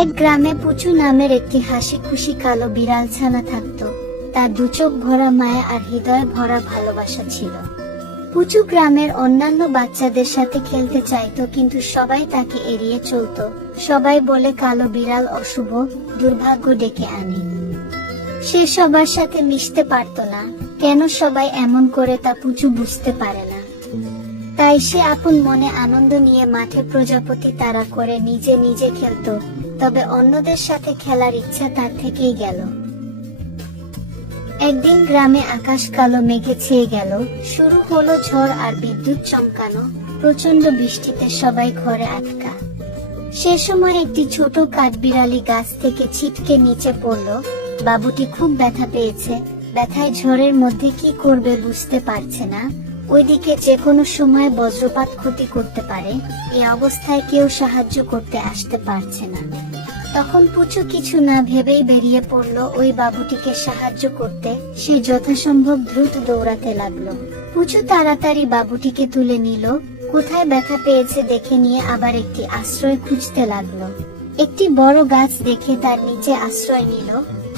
এক গ্রামে পুচু নামের একটি হাসি খুশি কালো বিড়াল ছানা থাকত। তার দু চোখ ভরা মায়া আর হৃদয় ভরা ভালোবাসা ছিল। পুচু গ্রামের অন্যান্য বাচ্চাদের সাথে খেলতে চাইতো, কিন্তু সবাই তাকে এড়িয়ে চলতো। সবাই বলে কালো বিড়াল অশুভ, দুর্ভাগ্য ডেকে আনে। সে সবার সাথে মিশতে পারত না। কেন সবাই এমন করে তা পুচু বুঝতে পারে না। তাই সে আপন মনে আনন্দ নিয়ে মাঠে প্রজাপতি তাড়া করে নিজে নিজে খেলতো। তবে অন্যদের সাথে খেলার ইচ্ছা তার থেকেই গেল। একদিন গ্রামে আকাশ কালো মেঘে ছেয়ে গেল। শুরু হলো ঝড় আর বিদ্যুৎ চমকানো। প্রচন্ড বৃষ্টিতে সবাই ঘরে আটকা। সে সময় একটি ছোট কাঠবিড়ালি গাছ থেকে ছিটকে নিচে পড়ল। বাবুটি খুব ব্যথা পেয়েছে। ব্যথায় ঝড়ের মধ্যে কি করবে বুঝতে পারছে না। ওইদিকে যে কোনো সময় বজ্রপাত ক্ষতি করতে পারে। এই অবস্থায় কেউ সাহায্য করতে আসতে পারছে না। তখন পুচু কিছু না ভেবেই বেরিয়ে পড়ল ওই বাবুটিকে সাহায্য করতে। সে যথাসম্ভব দ্রুত দৌড়াতে লাগলো। পুচু তাড়াতাড়ি বাবুটিকে তুলে নিল। কোথায় ব্যথা পেয়েছে দেখে নিয়ে আবার একটি আশ্রয় খুঁজতে লাগলো। একটি বড় গাছ দেখে তার নিচে আশ্রয় নিল।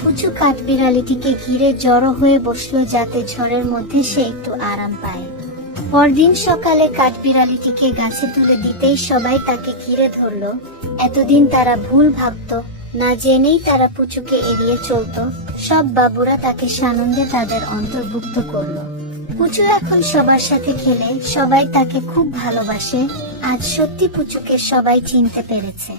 পুচু কাঠবিড়ালিটিকে ঘিরে জড়ো হয়ে বসলো, যাতে ঝড়ের মধ্যে সে একটু আরাম পায়। পরদিন সকালে কাঠবিড়ালিটিকে গাছে তুলে দিতেই সবাই তাকে ঘিরে ধরলো। এতদিন তারা ভুল ভাবতো, না জেনেই তারা পুচুকে এড়িয়ে চলতো। সব বাবুরা তাকে সানন্দে তাদের অন্তর্ভুক্ত করলো। পুচু এখন সবার সাথে খেলে, সবাই তাকে খুব ভালোবাসে। আজ সত্যি পুচুকে সবাই চিনতে পেরেছে।